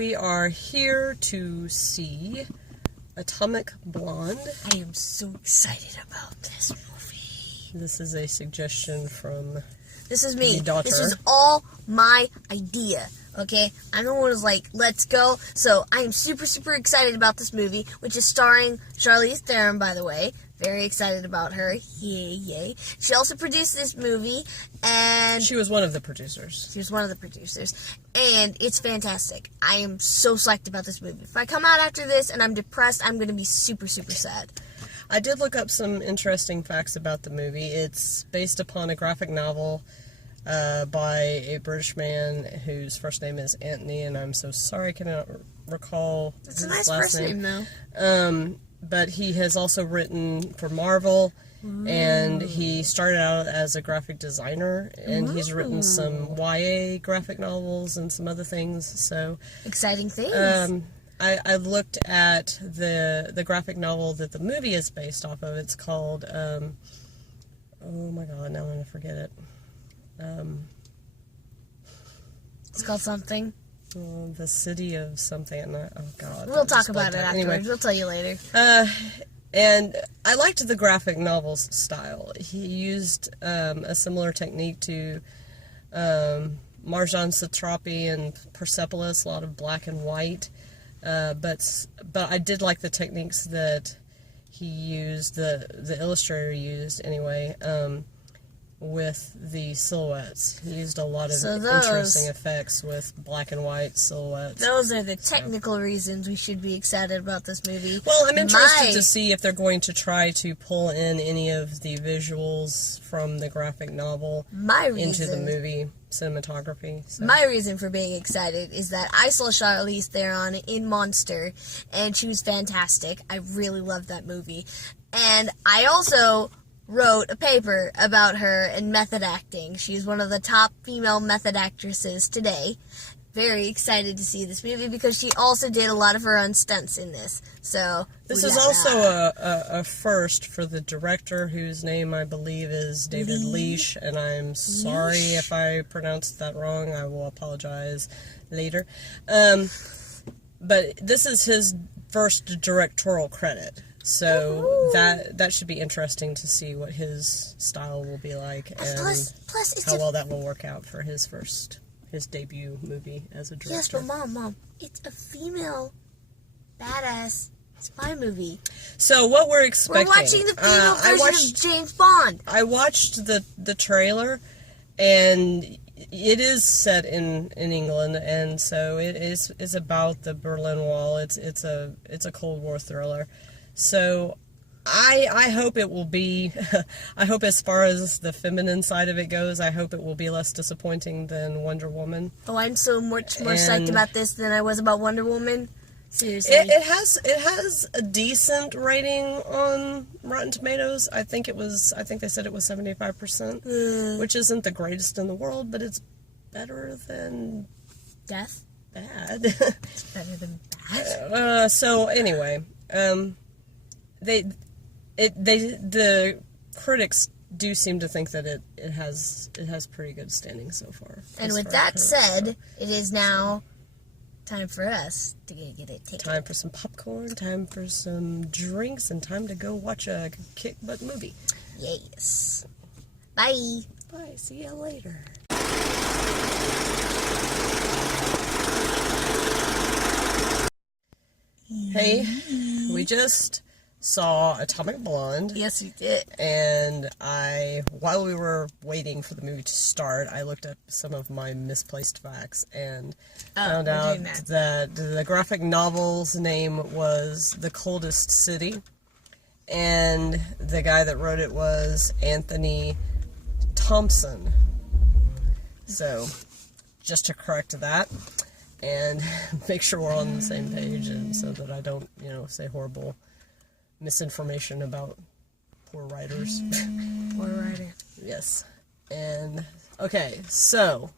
we are here to see Atomic Blonde. I am so excited about this movie. This is a suggestion from This is me. your daughter. This was all my idea. Okay? I'm the one who's like, let's go. So I am super, super excited about this movie, which is starring Charlize Theron, by the way. Very excited about her. Yay, yay. She also produced this movie, and She was one of the producers. she was one of the producers. And it's fantastic. I am so psyched about this movie. If I come out after this and I'm depressed, I'm going to be super, super sad. I did look up some interesting facts about the movie. It's based upon a graphic novel by a British man whose first name is Antony, and I'm so sorry I cannot recall It's a his nice last first name, though. But he has also written for Marvel, and he started out as a graphic designer, and he's written some YA graphic novels and some other things, so... Exciting things. I looked at the graphic novel that the movie is based off of. It's called, oh my god, now I'm going to forget it. It's called something. The City of something. Oh god. We'll talk about it afterwards. Anyway, We'll tell you later. and I liked the graphic novel's style. He used a similar technique to Marjane Satrapi and Persepolis, a lot of black and white. But I did like the techniques that he used, the illustrator used anyway, with the silhouettes. He used a lot of interesting effects with black and white silhouettes. Those are the technical reasons we should be excited about this movie. Well, I'm interested to see if they're going to try to pull in any of the visuals from the graphic novel into the movie cinematography. So. My reason for being excited is that I saw Charlize Theron in Monster, and she was fantastic. I really loved that movie. And I also wrote a paper about her in method acting. She's one of the top female method actresses today. Very excited to see this movie because she also did a lot of her own stunts in this. So this is also a first for the director, whose name I believe is David Leitch, and I'm sorry if I pronounced that wrong. I will apologize later. But this is his first directorial credit. So that should be interesting to see what his style will be like, and plus how well that will work out for his debut movie as a director. Yes, but Mom, it's a female badass spy movie. So what we're expecting? We're watching the female version of James Bond. I watched the trailer, and it is set in England, and so it is about the Berlin Wall. It's a Cold War thriller. So I hope it will be, I hope as far as the feminine side of it goes, I hope it will be less disappointing than Wonder Woman. Oh, I'm so much more psyched about this than I was about Wonder Woman. Seriously. It has a decent rating on Rotten Tomatoes. I think they said it was 75%, which isn't the greatest in the world, but it's better than death. Bad. It's better than bad. So anyway, the critics do seem to think that it has pretty good standing so far. And with that said, it is now time for us to get a ticket. Time for some popcorn, time for some drinks, and time to go watch a kick-butt movie. Yes. Bye. Bye. See you later. Hey, we just saw Atomic Blonde. Yes, we did. And while we were waiting for the movie to start, I looked up some of my misplaced facts and found out that the graphic novel's name was The Coldest City, and the guy that wrote it was Antony Johnston. So, just to correct that and make sure we're on the same page, and so that I don't, say horrible misinformation about poor writers. Poor writer. Yes. And, okay, so,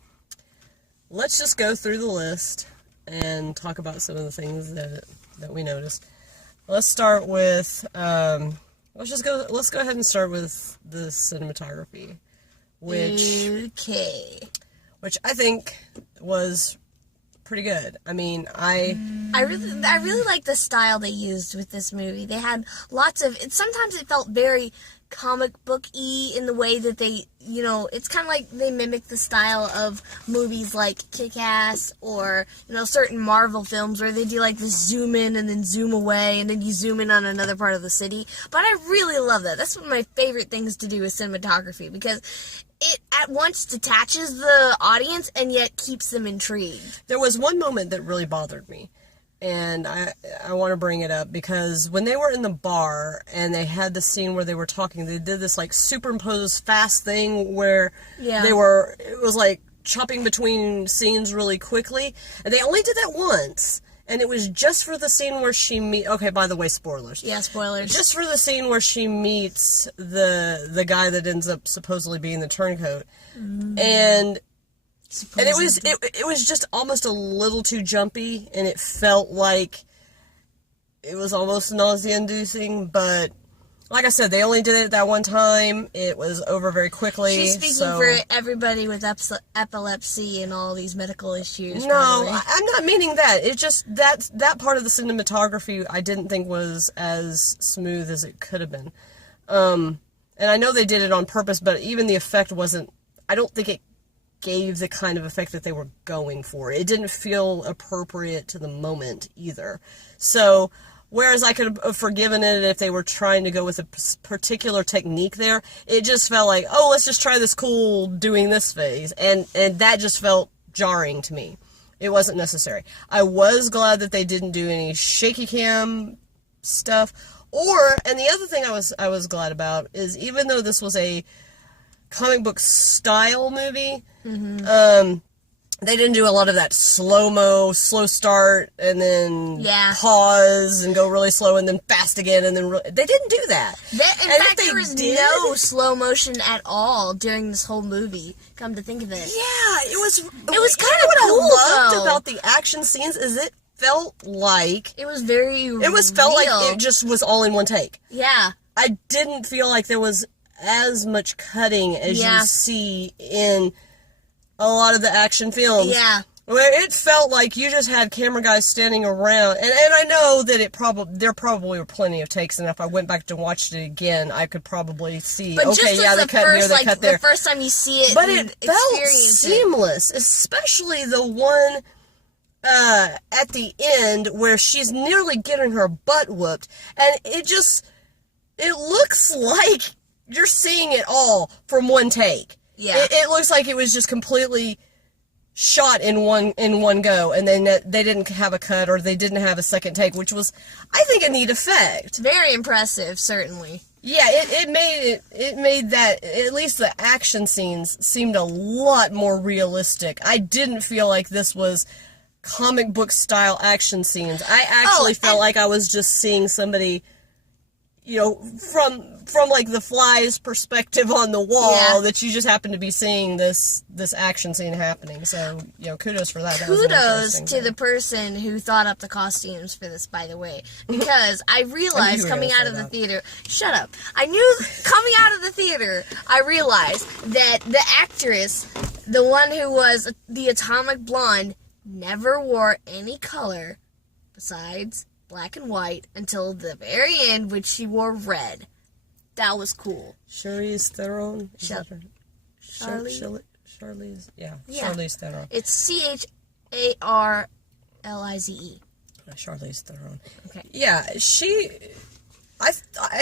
let's just go through the list and talk about some of the things that we noticed. Let's start with, let's go ahead and start with the cinematography, which I think was pretty good. I mean, I really like the style they used with this movie. They had lots of, sometimes it felt very comic book-y in the way that they, it's kind of like they mimic the style of movies like Kick-Ass or, certain Marvel films where they do like this zoom in and then zoom away and then you zoom in on another part of the city. But I really love that. That's one of my favorite things to do with cinematography because it at once detaches the audience and yet keeps them intrigued. There was one moment that really bothered me. And I want to bring it up because when they were in the bar and they had the scene where they were talking, they did this like superimposed fast thing where it was like chopping between scenes really quickly. And they only did that once. And it was just for the scene where she okay, by the way, spoilers. Yeah, spoilers. Just for the scene where she meets the guy that ends up supposedly being the turncoat. And it was just almost a little too jumpy, and it felt like it was almost nausea-inducing, but like I said, they only did it that one time. It was over very quickly. She's speaking for everybody with epilepsy and all these medical issues. No, I'm not meaning that. It's just that part of the cinematography I didn't think was as smooth as it could have been. And I know they did it on purpose, but even the effect wasn't, I don't think it gave the kind of effect that they were going for. It didn't feel appropriate to the moment either. So, whereas I could have forgiven it if they were trying to go with a particular technique there, it just felt like, oh, let's just try this cool doing this phase. And that just felt jarring to me. It wasn't necessary. I was glad that they didn't do any shaky cam stuff. And the other thing I was glad about is even though this was a comic book style movie, they didn't do a lot of that slow start and then pause and go really slow and then fast again and then they didn't do that. In fact, there was no slow motion at all during this whole movie. Come to think of it, it was kind of what cool, I loved though. about the action scenes is it felt like it was very real. Like it just was all in one take. Yeah, I didn't feel like there was as much cutting as you see in a lot of the action films. Yeah. Where it felt like you just had camera guys standing around. And I know that there probably were plenty of takes, and if I went back to watch it again, I could probably see, but okay, yeah, they cut here, they cut there. The first time you see it, but it felt seamless, especially the one at the end where she's nearly getting her butt whooped. And it looks like you're seeing it all from one take. Yeah. It looks like it was just completely shot in one go, and then they didn't have a cut or they didn't have a second take, which was, I think, a neat effect. Very impressive, certainly. Yeah, it made that, at least the action scenes seemed a lot more realistic. I didn't feel like this was comic book style action scenes. I actually felt like I was just seeing somebody, from like the Fly's perspective on the wall, that you just happen to be seeing this action scene happening. So, kudos for that. Kudos to the person who thought up the costumes for this, by the way. Because I realized coming out of the theater... Shut up. I knew coming out of the theater, I realized that the actress, the one who was the Atomic Blonde, never wore any color besides black and white until the very end, which she wore red. That was cool. Charlize Theron? Charlize? Yeah. Charlize Theron. It's Charlize. Charlize Theron. Okay. Yeah, I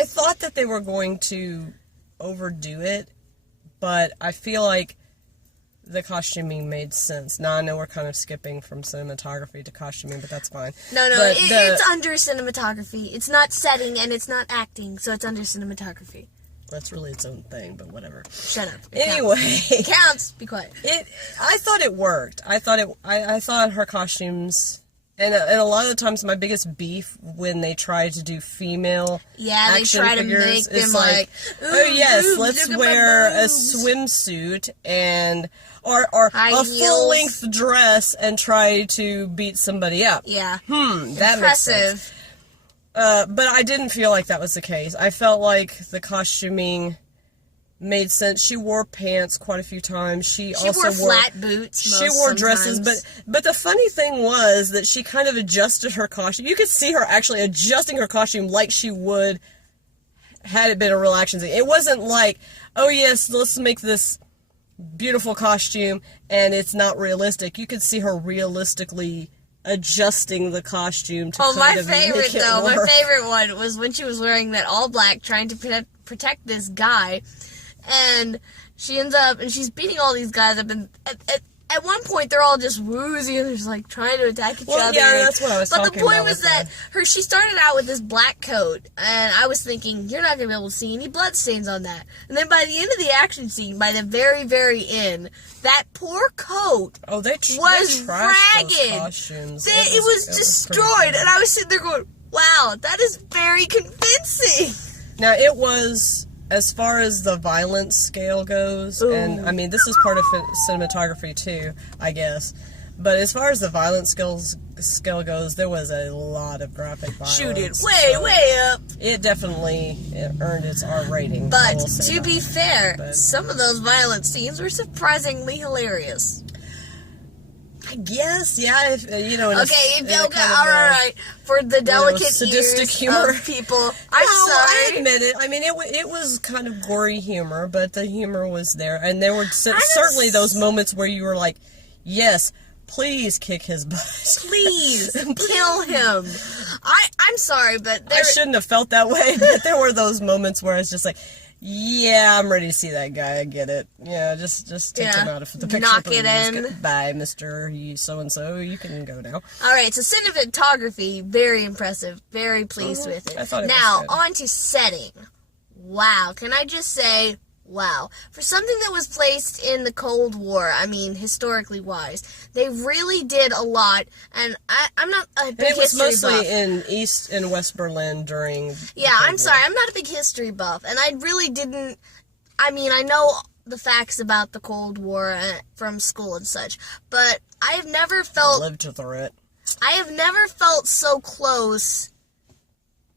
thought that they were going to overdo it, but I feel like the costuming made sense. Now, I know we're kind of skipping from cinematography to costuming, but that's fine. No, it's under cinematography. It's not setting and it's not acting, so it's under cinematography. That's really its own thing, but whatever. Shut up. It counts. Be quiet. I thought it worked. I thought her costumes, and a lot of the times my biggest beef when they try to do female action try to figures make them is like, oh yes, boobs, let's look at wear my a boobs. swimsuit or a full-length dress and try to beat somebody up. Yeah. That makes sense. But I didn't feel like that was the case. I felt like the costuming made sense. She wore pants quite a few times. She also wore flat boots. She wore dresses, but the funny thing was that she kind of adjusted her costume. You could see her actually adjusting her costume like she would had it been a real action scene. It wasn't like, oh yes, let's make this beautiful costume and it's not realistic. You could see her realistically adjusting the costume to my favorite one was when she was wearing that all black trying to protect this guy, and she ends up and she's beating all these guys up, and at one point they're all just woozy and they're just like trying to attack each other. Yeah, that's what I was talking about. But the point was that she started out with this black coat, and I was thinking, you're not going to be able to see any bloodstains on that. And then by the end of the action scene, by the very, very end, that poor coat was ragged. It was destroyed, and I was sitting there going, wow, that is very convincing. Now, it was, as far as the violence scale goes, and I mean, this is part of cinematography too, I guess, but as far as the violence scale goes, there was a lot of graphic violence. Shoot it way up. It definitely earned its R rating. But to be fair, some of those violent scenes were surprisingly hilarious. I guess, yeah. All right. For the delicate sadistic humor of people, I'm sorry. I admit it. I mean, it was kind of gory humor, but the humor was there, and there were certainly those moments where you were like, "Yes, please kick his butt. Please kill him." I'm sorry, but I shouldn't have felt that way. But there were those moments where it's just like, yeah, I'm ready to see that guy. I get it. Yeah, just take him out of the picture. Knock it in. Bye, Mr. So-and-so. You can go now. All right, so cinematography, very impressive. Very pleased with it. I thought now, on to setting. Wow. Can I just say, wow. For something that was placed in the Cold War, I mean, historically wise, they really did a lot, and I'm not a big history buff. It was mostly in East and West Berlin during I'm sorry, I'm not a big history buff, and I really didn't, I mean, I know the facts about the Cold War from school and such, but I have never felt... lived through it. I have never felt so close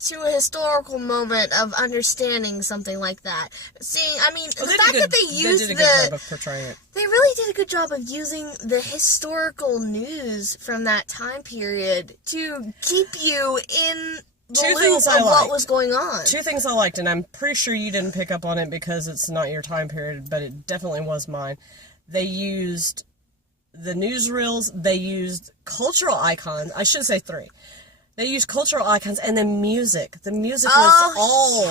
to a historical moment of understanding something like that. Seeing, I mean, the fact that they used they did a good job of portraying it. They really did a good job of using the historical news from that time period to keep you in the loop of what was going on. Two things I liked, and I'm pretty sure you didn't pick up on it because it's not your time period, but it definitely was mine. They used the newsreels, they used cultural icons, I should say 3. They used cultural icons, and the music. The music was all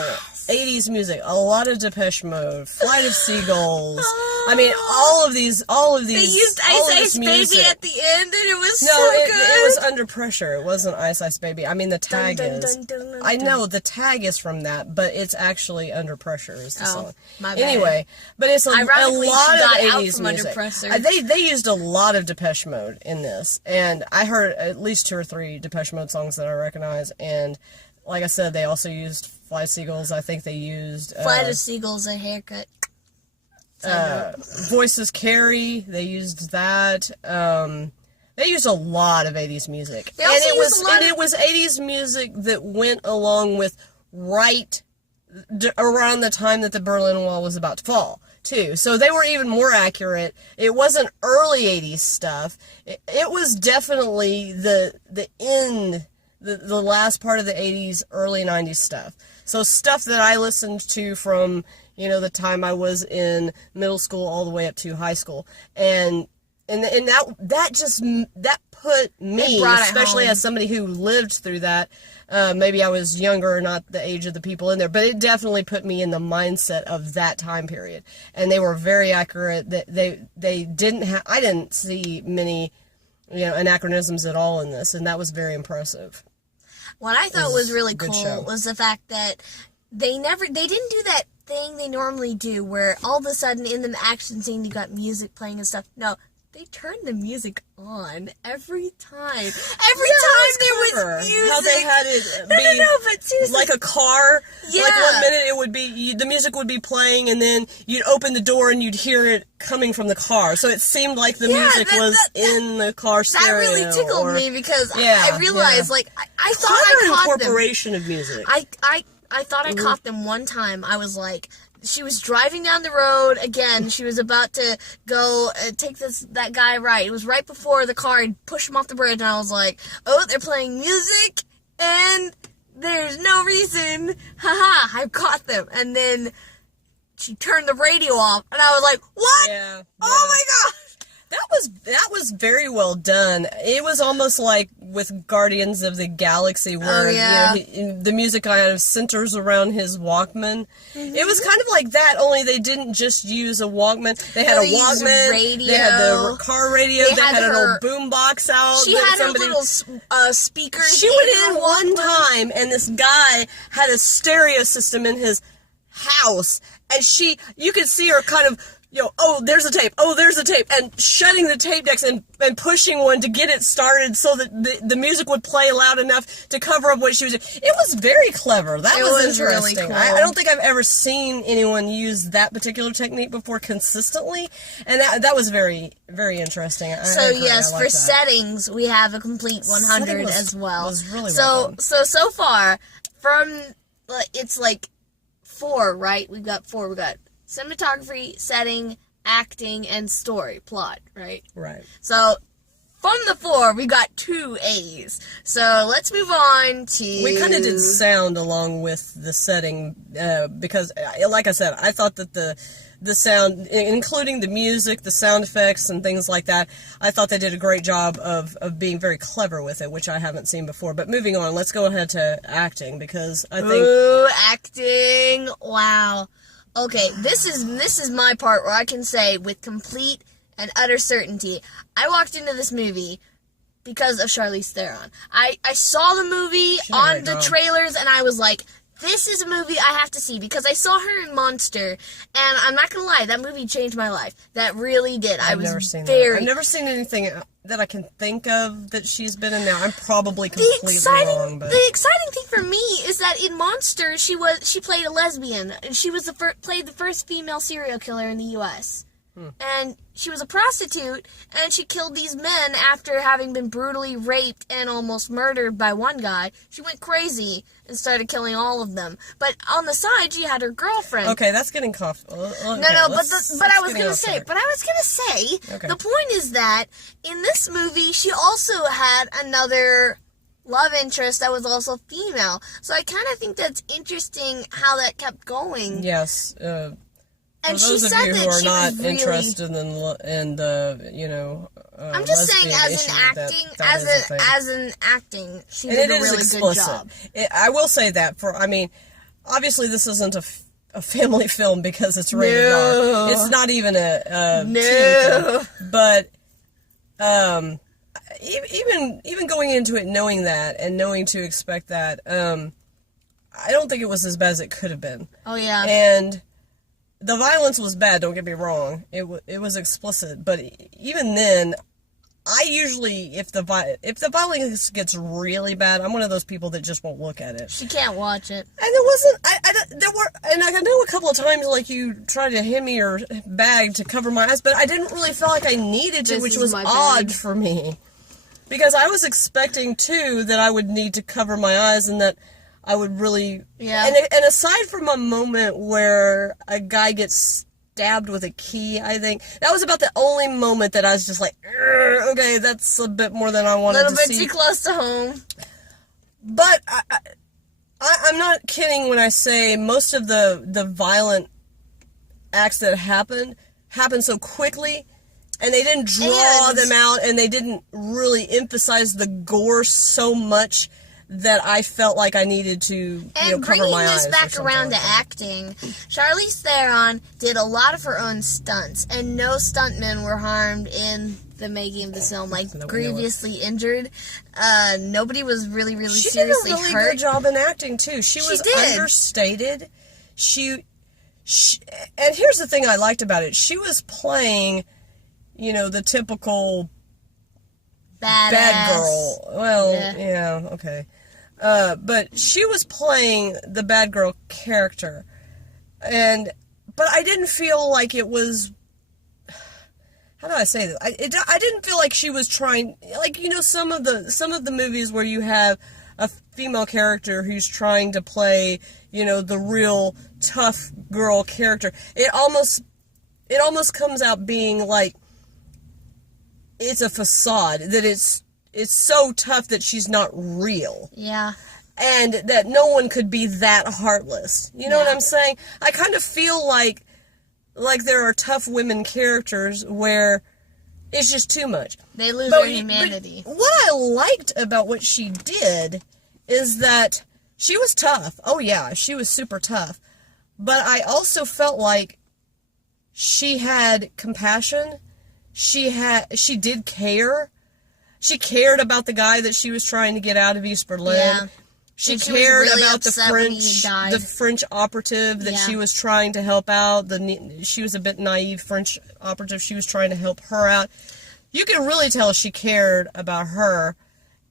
80s music. A lot of Depeche Mode, Flight of Seagulls. I mean, all of these. They used Ice Ice Baby at the end, and it was good. It was Under Pressure. It wasn't Ice Ice Baby. I mean, the tag is. I know the tag is from that, but it's actually Under Pressure is the song. My bad. Anyway, but it's a lot of 80s music. They used a lot of Depeche Mode in this, and I heard at least 2 or 3 Depeche Mode songs that I recognize, and like I said, they also used Flight of Seagulls. I think they used Flight of Seagulls, a haircut. Voices Carry. They used that. They used a lot of 80s music, and it was 80s music that went along with around the time that the Berlin Wall was about to fall, too. So they were even more accurate. It wasn't early 80s stuff. It was definitely the end, the last part of the 80s, early 90s stuff. So stuff that I listened to from, the time I was in middle school all the way up to high school. And that put me, especially as somebody who lived through that, maybe I was younger, not the age of the people in there, but it definitely put me in the mindset of that time period. And they were very accurate. They didn't have, I didn't see many, anachronisms at all in this, and that was very impressive. What I thought was really cool was the fact that they didn't do that thing they normally do where all of a sudden in the action scene you got music playing and stuff. No, they turned the music on every time. Every time there was music. How they had it be but seriously, like a car. Yeah. Like 1 minute it would be, the music would be playing, and then you'd open the door and you'd hear it coming from the car. So it seemed like the music was in the car stereo. That really tickled me because I realized, I thought I caught them. Incorporation of music. I thought I caught them one time. I was like, she was driving down the road again. She was about to go take that guy right. It was right before the car had pushed him off the bridge, and I was like, oh, they're playing music, and there's no reason. Haha, I caught them. And then she turned the radio off, and I was like, what? Yeah. Oh my gosh. That was very well done. It was almost like with Guardians of the Galaxy, where the music kind of centers around his Walkman. Mm-hmm. It was kind of like that, only they didn't just use a Walkman. They had a Walkman. Radio. They had the car radio. They had an old boombox out. She had her little speakers. She went in one time, and this guy had a stereo system in his house, and you could see her kind of, oh, there's a tape, and shutting the tape decks and pushing one to get it started so that the music would play loud enough to cover up what she was doing. It was very clever. That was interesting. Really cool. I don't think I've ever seen anyone use that particular technique before consistently, and that was very, very interesting. So yes, for settings, we have a complete 100 as well. Was really well done. So far, from, it's like 4, right? We've got 4. We've got cinematography, setting, acting, and story, plot, right? Right. So, from the 4, we got 2 A's. So, let's move on to... We kind of did sound along with the setting, because, like I said, I thought that the sound, including the music, the sound effects, and things like that, I thought they did a great job of being very clever with it, which I haven't seen before. But moving on, let's go ahead to acting, because I think... Ooh, acting! Wow. Okay, this is my part where I can say with complete and utter certainty, I walked into this movie because of Charlize Theron. I saw the movie on the trailers, and I was like, this is a movie I have to see, because I saw her in Monster, and I'm not gonna lie, that movie changed my life. That really did. I've never seen that. I've never seen anything that I can think of that she's been in now. I'm probably completely wrong, but... The exciting thing for me is that in Monster, she played a lesbian, and she was played the first female serial killer in the U.S. And she was a prostitute, and she killed these men after having been brutally raped and almost murdered by one guy. She went crazy and started killing all of them. But on the side, she had her girlfriend. Okay, that's getting cough. Okay, but I was gonna say, the point is that in this movie, she also had another love interest that was also female. So I kind of think that's interesting how that kept going. Yes. And for those of you who are not interested in the, I'm just saying, as an acting, she did a really good job. I will say that obviously this isn't a family film because it's rated R. It's not even a teen film. But even going into it knowing that and knowing to expect that, I don't think it was as bad as it could have been. Oh yeah. And the violence was bad, don't get me wrong. It was explicit, but even then, I usually, if the violence gets really bad, I'm one of those people that just won't look at it. She can't watch it. And there wasn't, and I know a couple of times, like, you tried to hit me or bag to cover my eyes, but I didn't really feel like I needed to, which was odd for me. Because I was expecting, too, that I would need to cover my eyes and that I would really... Yeah. And aside from a moment where a guy gets stabbed with a key, I think, that was about the only moment that I was just like, okay, that's a bit more than I wanted to see. A little bit too close to home. But I'm not kidding when I say most of the violent acts that happened so quickly, and they didn't draw them out, and they didn't really emphasize the gore so much that I felt like I needed to cover my eyes. And bringing this back around to acting, Charlize Theron did a lot of her own stunts, and no stuntmen were harmed in the making of the film, grievously injured. Nobody was really, really seriously hurt. She did a really good job in acting, too. She was understated. And here's the thing I liked about it. She was playing, the typical bad girl. Well, yeah okay. But she was playing the bad girl character, but I didn't feel like it was. How do I say this? I didn't feel like she was trying. Like some of the movies where you have a female character who's trying to play, the real tough girl character. It almost comes out being like it's a facade, that it's so tough that she's not real. Yeah. And that no one could be that heartless. You know what I'm saying? I kind of feel like there are tough women characters where it's just too much. They lose their humanity. But what I liked about what she did is that she was tough. Oh yeah, she was super tough. But I also felt like she had compassion. She did care. She cared about the guy that she was trying to get out of East Berlin. Yeah. She cared really about the French operative that she was trying to help out. She was a bit naive French operative. She was trying to help her out. You can really tell she cared about her,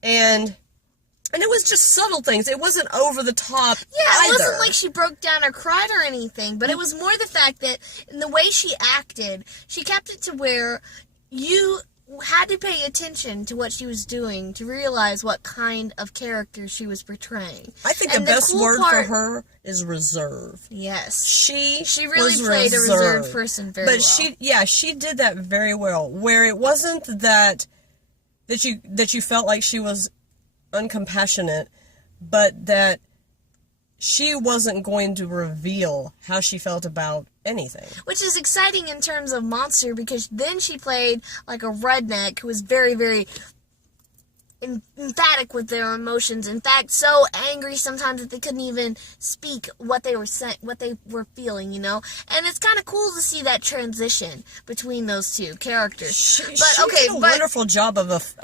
and it was just subtle things. It wasn't over the top. Yeah, it either. wasn't like she broke down or cried or anything. But it was more the fact that in the way she acted, she kept it to where you had to pay attention to what she was doing to realize what kind of character she was portraying. I think the best word for her is reserve. Yes. She really played a reserved person very well. She did that very well. Where it wasn't that you felt like she was uncompassionate, but that she wasn't going to reveal how she felt about anything. Which is exciting in terms of Monster, because then she played like a redneck who was very, very emphatic with their emotions. In fact, so angry sometimes that they couldn't even speak what they were feeling, And it's kind of cool to see that transition between those two characters. She did a wonderful job of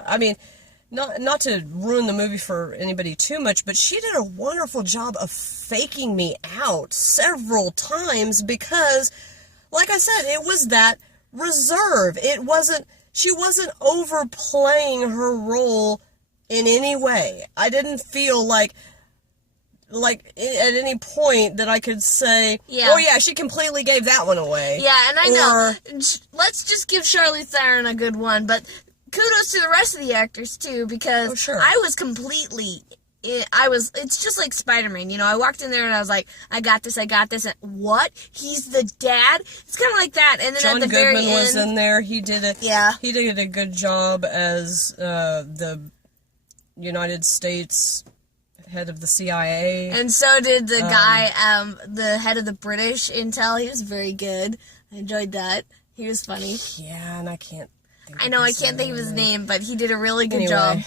not to ruin the movie for anybody too much, but she did a wonderful job of faking me out several times because, like I said, it was that reserve. She wasn't overplaying her role in any way. I didn't feel like at any point that I could say, oh yeah, she completely gave that one away. Yeah, and I know. Let's just give Charlize Theron a good one, but kudos to the rest of the actors, too, because I was completely... it's just like Spider-Man, I walked in there and I was like, I got this, and what? He's the dad? It's kind of like that, and then John at the Goodman very end... was in there. He did a good job as the United States head of the CIA. And so did the guy, the head of the British Intel. He was very good. I enjoyed that. He was funny. Yeah, and I can't think of his name, but he did a really good job.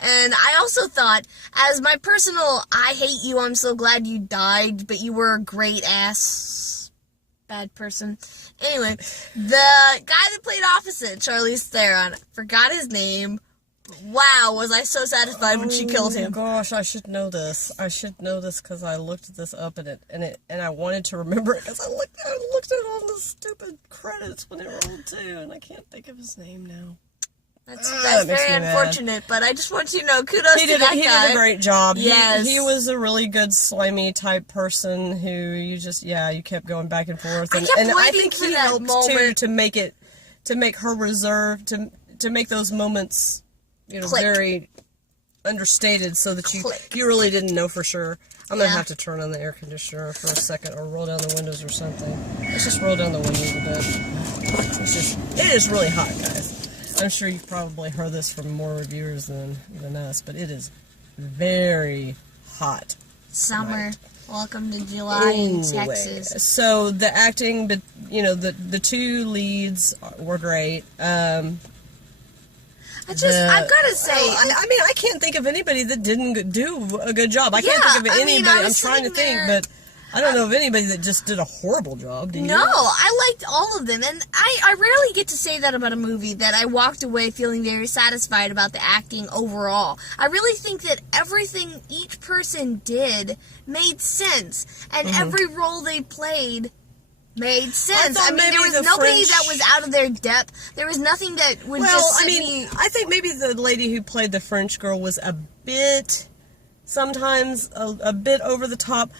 And I also thought, as my personal, I hate you, I'm so glad you died, but you were a great ass bad person. Anyway, the guy that played opposite Charlize Theron, forgot his name. Wow, was I so satisfied when she killed him. Oh gosh, I should know this. Because I looked this up and I wanted to remember it because I looked at all the stupid credits when it rolled too, and I can't think of his name now. That's very unfortunate, but I just want you to know, kudos to that guy. He did a great job. Yes. He was a really good slimy type person who you kept going back and forth. And I think he helped too to make her reserve, to make those moments very understated so that you really didn't know for sure. I'm going to have to turn on the air conditioner for a second or roll down the windows or something. Let's just roll down the windows a bit. It is really hot, guys. I'm sure you've probably heard this from more reviewers than us, but it is very hot. Summer. Right. Welcome to July in Texas. So the acting, but the two leads were great. I've got to say... I can't think of anybody that didn't do a good job. I can't think of anybody. I'm trying to think, but I don't know of anybody that just did a horrible job. Do you? No, I liked all of them. And I rarely get to say that about a movie, that I walked away feeling very satisfied about the acting overall. I really think that everything each person did made sense. And every role they played made sense. I mean, there was nobody that was out of their depth. There was nothing that would I think maybe the lady who played the French girl was sometimes a bit over the top.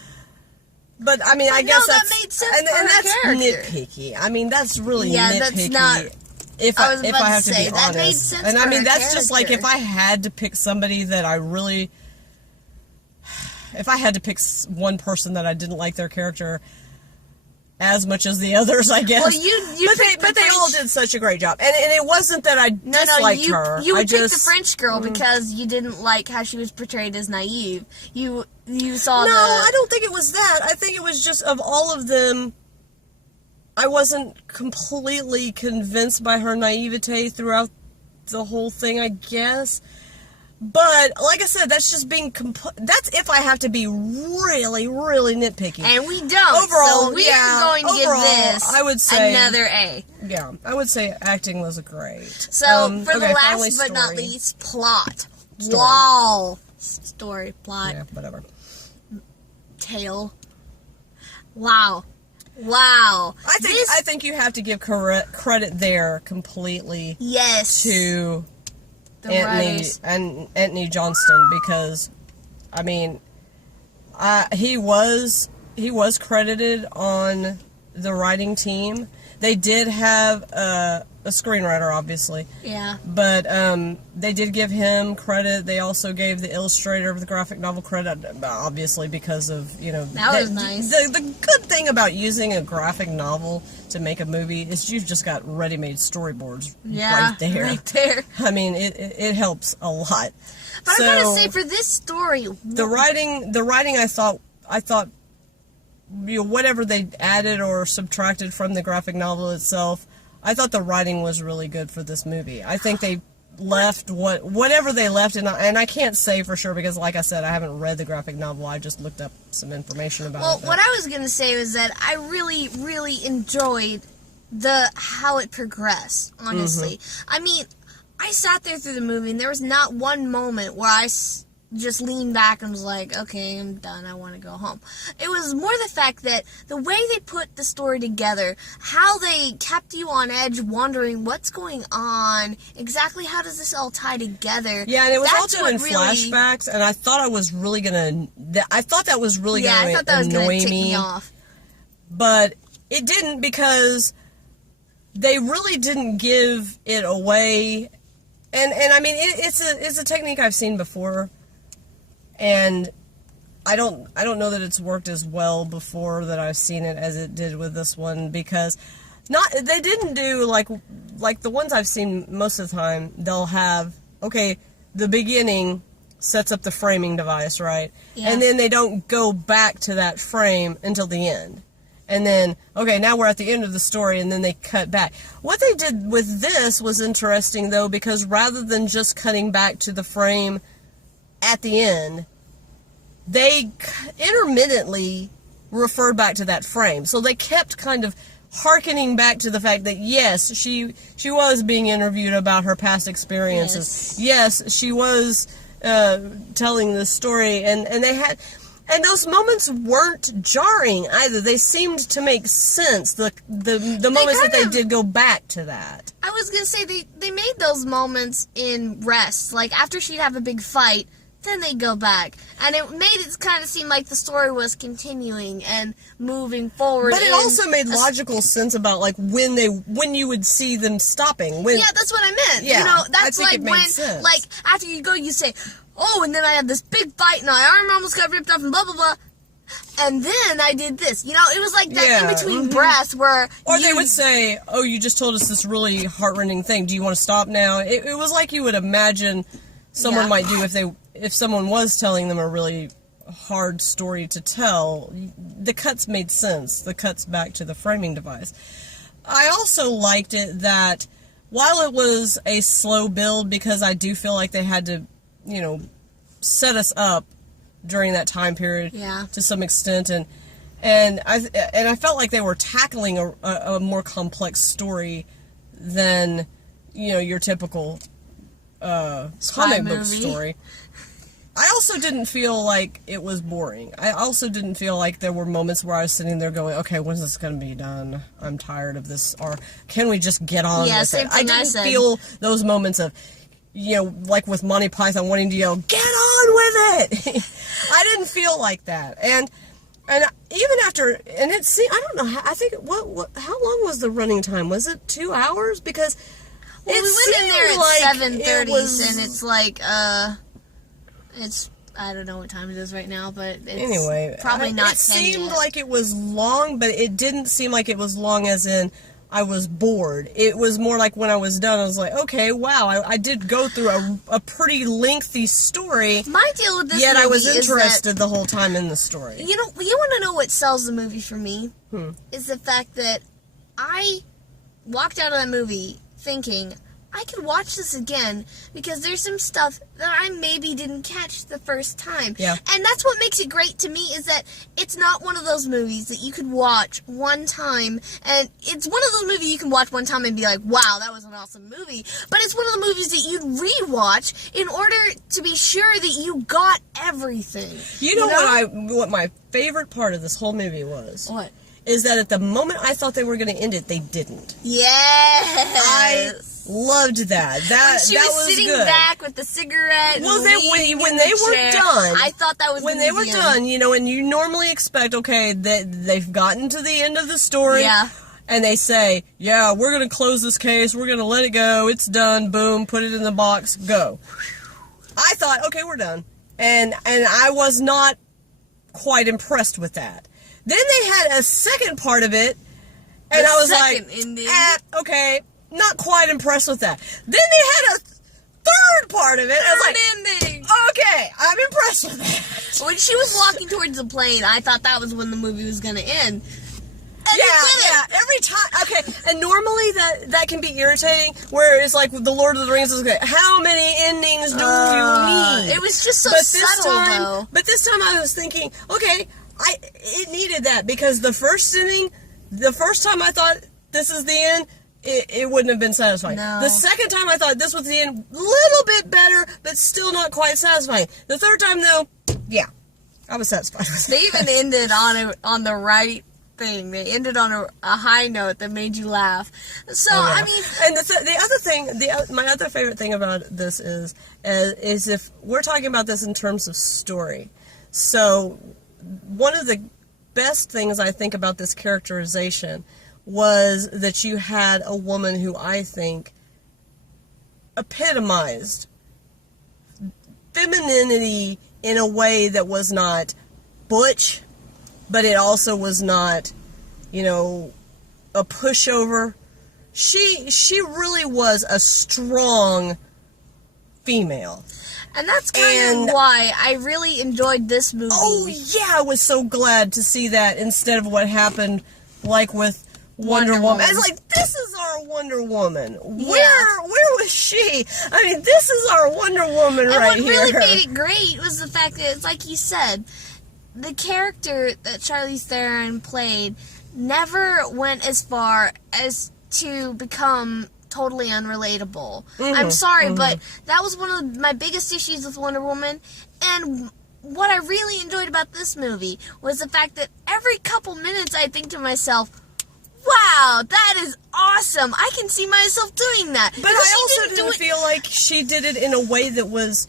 But, I mean, I guess that made sense for her that's character. Nitpicky. I mean, that's really nitpicky. That's not... If I have to be that honest. Made sense and for I mean, her that's character. just like if I had to pick somebody that I really if I had to pick one person that I didn't like their character as much as the others, I guess. Well, but they all did such a great job, and it wasn't that I disliked her. You picked the French girl because you didn't like how she was portrayed as naive. You saw. No, I don't think it was that. I think it was just of all of them, I wasn't completely convinced by her naivete throughout the whole thing, I guess. But, like I said, that's just being... that's if I have to be really, really nitpicky. And we don't. Overall, so we are going to give this I would say, another A. Yeah, I would say acting was great. So, for the last but not least, plot. Story. Wow. Story, plot. Yeah, whatever. Tale. Wow. Wow. I think you have to give credit there completely. Yes. To... Antony Johnston, because I mean he was credited on the writing team. They did have a screenwriter, obviously. Yeah. But they did give him credit. They also gave the illustrator of the graphic novel credit, obviously, because of, that was nice. The good thing about using a graphic novel to make a movie is you've just got ready-made storyboards right there. I mean, it helps a lot. But I gotta say, for this story, the writing, I thought, whatever they added or subtracted from the graphic novel itself, I thought the writing was really good for this movie. I think they left whatever they left, and I can't say for sure because, like I said, I haven't read the graphic novel. I just looked up some information about it. Well, what I was going to say was that I really, really enjoyed how it progressed, honestly. Mm-hmm. I mean, I sat there through the movie, and there was not one moment where I just leaned back and was like, okay, I'm done, I want to go home. It was more the fact that the way they put the story together, how they kept you on edge wondering what's going on, exactly how does this all tie together. Yeah, and it was all done in flashbacks, and I thought that was really going to annoy me off. But it didn't, because they really didn't give it away. And I mean, it's a technique I've seen before. And I don't know that it's worked as well before that I've seen it as it did with this one, because they didn't do like the ones I've seen most of the time. They'll have, okay, the beginning sets up the framing device, right? Yeah. And then they don't go back to that frame until the end. And then, okay, now we're at the end of the story, and then they cut back. What they did with this was interesting, though, because rather than just cutting back to the frame at the end, they intermittently referred back to that frame. So they kept kind of hearkening back to the fact that, yes, she was being interviewed about her past experiences. Yes, she was telling this story, and they had... And those moments weren't jarring either. They seemed to make sense, the moments that they did go back to that. I was going to say, they made those moments in rest. Like, after she'd have a big fight, then they'd go back. And it made it kind of seem like the story was continuing and moving forward. But it also made logical sense about, like, when you would see them stopping. Yeah, that's what I meant. Yeah, that's like when, sense. Like, after you go, you say... Oh, and then I had this big fight, and my arm almost got ripped off, and blah, blah, blah. And then I did this. It was like that in-between breath where... Or they would say, oh, you just told us this really heart-rending thing. Do you want to stop now? It was like you would imagine someone might do if someone was telling them a really hard story to tell. The cuts made sense. The cuts back to the framing device. I also liked it that while it was a slow build, because I do feel like they had to... set us up during that time period to some extent, and I felt like they were tackling a more complex story than your typical comic book story. I also didn't feel like it was boring. I also didn't feel like there were moments where I was sitting there going, okay, when's this going to be done? I'm tired of this, or can we just get on with it? I didn't feel those moments of, like with Monty Python wanting to yell, get on with it! I didn't feel like that. And even after, and it seemed, I don't know, I think, how long was the running time? Was it 2 hours? Because we went in there at 7:30, and it's like, it's I don't know what time it is right now, but it's anyway, probably not 10 It seemed yet. like it was long, but it didn't seem like it was long as in I was bored. It was more like when I was done, I was like, okay, wow, I did go through a pretty lengthy story. My deal with this yet movie I was is interested the whole time in the story. you want to know what sells the movie for me? Is the fact that I walked out of that movie thinking, I could watch this again because there's some stuff that I maybe didn't catch the first time. Yeah. And that's what makes it great to me, is that it's not one of those movies that you could watch one time, and it's one of those movies you can watch one time and be like, wow, that was an awesome movie. But it's one of the movies that you'd rewatch in order to be sure that you got everything. You know? What my favorite part of this whole movie was? What? Is that at the moment I thought they were going to end it, they didn't. Yes. I loved that. That She was sitting good. back with the cigarette. Well, and when they were chair, done, I thought that was when they were done, and you normally expect, okay, that they've gotten to the end of the story, Yeah. and they say, yeah, we're going to close this case, we're going to let it go, it's done, boom, put it in the box, go. I thought, okay, we're done, and I was not quite impressed with that. Then they had a second part of it, and I was like, okay, not quite impressed with that. Then they had a third part of it, and I was like, ending. okay, I'm impressed with that. When she was walking towards the plane, I thought that was when the movie was going to end. And Yeah, every time, okay, and normally that can be irritating, where it's like the Lord of the Rings is like, how many endings do you need? It was just so subtle, though. But this time I was thinking, okay, it needed that, because the first ending, the first time I thought this is the end, it wouldn't have been satisfying. No. The second time I thought this was the end, little bit better, but still not quite satisfying. The third time, though, yeah, I was satisfied with it. They even ended on the right thing. They ended on a high note that made you laugh. So, Oh, yeah. I mean... And the other thing, my other favorite thing about this is if we're talking about this in terms of story. So, one of the best things I think about this characterization was that you had a woman who I think epitomized femininity in a way that was not butch, but it also was not, a pushover. She really was a strong female. And that's kind of why I really enjoyed this movie. Oh, yeah, I was so glad to see that instead of what happened, like, with Wonder Woman. I was like, this is our Wonder Woman. Where was she? I mean, this is our Wonder Woman right here. And what really made it great was the fact that, it's like you said, the character that Charlize Theron played never went as far as to become totally unrelatable. I'm sorry, but that was one of my biggest issues with Wonder Woman. And what I really enjoyed about this movie was the fact that every couple minutes I think to myself, wow, that is awesome. I can see myself doing that. But I also didn't feel like she did it in a way that was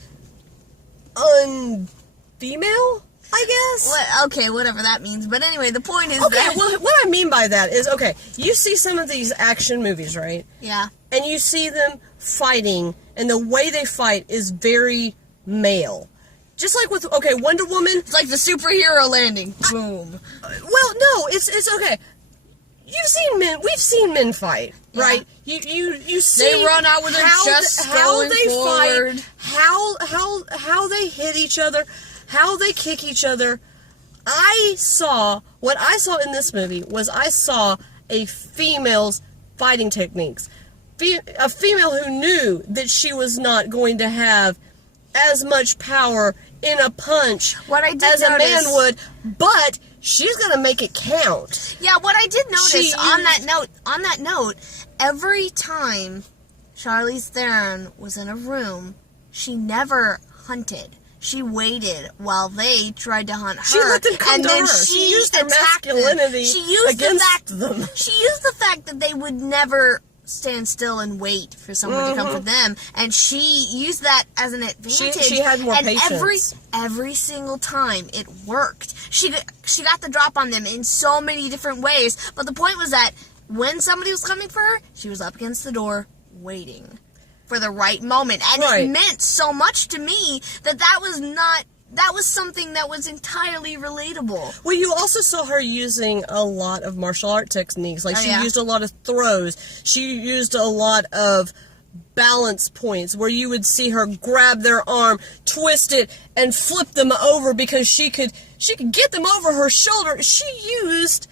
unfemale, I guess. Well, okay, whatever that means. But anyway, the point is okay, well, what I mean by that is, okay, you see some of these action movies, right? Yeah. And you see them fighting, and the way they fight is very male. Just like with, okay, Wonder Woman. It's like the superhero landing. Boom. Well, no, it's okay. We've seen men fight, right? You see they run out with their chests going forward. How they hit each other, how they kick each other. What I saw in this movie was I saw a female's fighting techniques. A female who knew that she was not going to have as much power in a punch as a man would, but she's going to make it count. Yeah, what I did notice on that note, every time Charlize Theron was in a room, she never hunted. She waited while they tried to hunt her. She let them come and to then her. She used their masculinity against them. She used the fact that they would never stand still and wait for someone to come for them, and she used that as an advantage. She had more patience. Every single time it worked. She got the drop on them in so many different ways, but the point was that when somebody was coming for her, she was up against the door waiting for the right moment, and it meant so much to me that was not that was something that was entirely relatable. Well, you also saw her using a lot of martial art techniques. Like, she used a lot of throws. She used a lot of balance points where you would see her grab their arm, twist it, and flip them over because she could get them over her shoulder. She used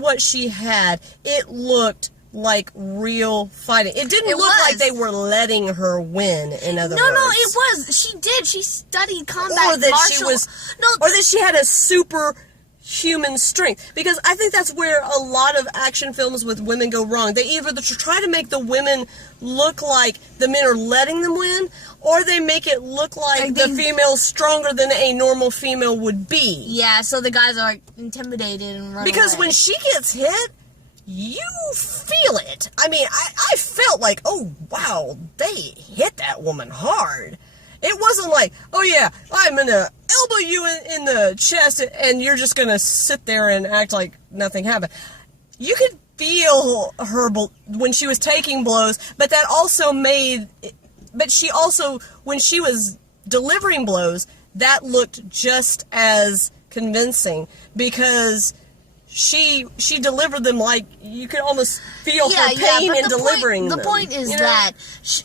what she had. It looked like real fighting. It didn't look like they were letting her win, in other words. No, it was. She did. She studied combat or that martial... or that she had a super human strength. Because I think that's where a lot of action films with women go wrong. They either try to make the women look like the men are letting them win, or they make it look like the female's stronger than a normal female would be. Yeah, so the guys are intimidated and run Because away. when she gets hit, you feel it. I mean, I felt like, oh, wow, they hit that woman hard. It wasn't like, oh, yeah, I'm going to elbow you in the chest and you're just going to sit there and act like nothing happened. You could feel her when she was taking blows, but that also made... But she also, when she was delivering blows, that looked just as convincing because... She delivered them like you could almost feel her pain in delivering them. The point is that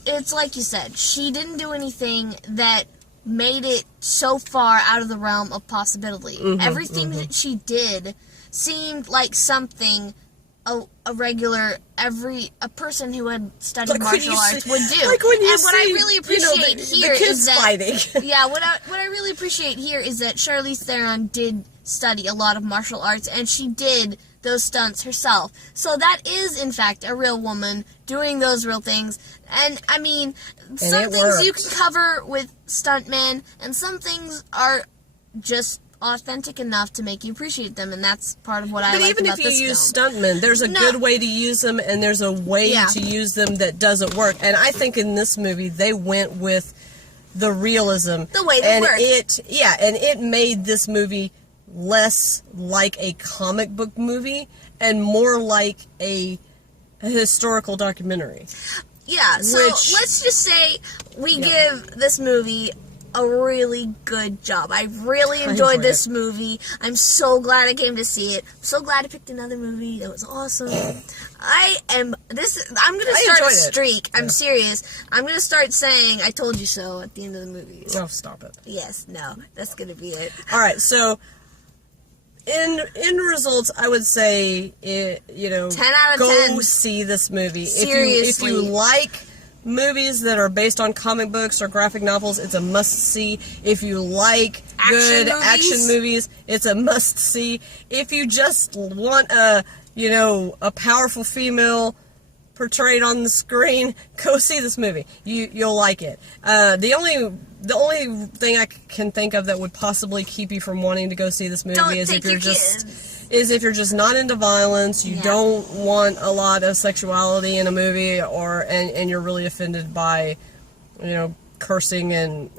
it's like you said, she didn't do anything that made it so far out of the realm of possibility. Everything that she did seemed like something a person who had studied martial arts would do. Like when you and what I really appreciate here is that fighting. what I really appreciate here is that Charlize Theron did study a lot of martial arts, and she did those stunts herself. So that is, in fact, a real woman doing those real things. And, I mean, some things you can cover with stuntmen, and some things are just authentic enough to make you appreciate them, and that's part of what I like about this film. But even if you use stuntmen, there's a good way to use them, and there's a way to use them that doesn't work. And I think in this movie, they went with the realism. The way they work. And it made this movie less like a comic book movie and more like a historical documentary. Yeah, so let's just say we give this movie a really good job. I really enjoyed this movie. I'm so glad I came to see it. I'm so glad I picked another movie. That was awesome. I'm going to start a streak. I'm serious. I'm going to start saying I told you so at the end of the movie. Oh, stop it. Yes, no. That's going to be it. All right, so in results, I would say, 10 out of 10. Go see this movie. Seriously. If you like movies that are based on comic books or graphic novels, it's a must-see. If you like good action movies, it's a must-see. If you just want a powerful female portrayed on the screen, go see this movie. You'll like it. The only thing I can think of that would possibly keep you from wanting to go see this movie is if you're just not into violence, you don't want a lot of sexuality in a movie, and you're really offended by cursing and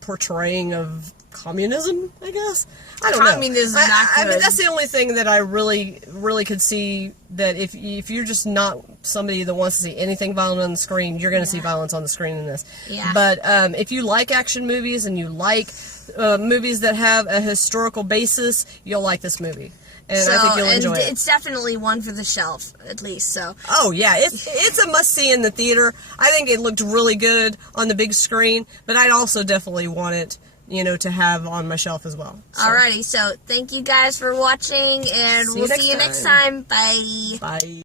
portraying of communism, I guess. I don't know. Communism is not good. I mean, that's the only thing that I really could see, that if you're just not somebody that wants to see anything violent on the screen, you're going to see violence on the screen in this. Yeah. But if you like action movies and you like movies that have a historical basis, you'll like this movie. And I think you'll enjoy it. It's definitely one for the shelf, at least. So. Oh yeah, it's a must-see in the theater. I think it looked really good on the big screen, but I'd also definitely want it, to have on my shelf as well. So. Alrighty, so thank you guys for watching, and we'll see you next time. Bye. Bye.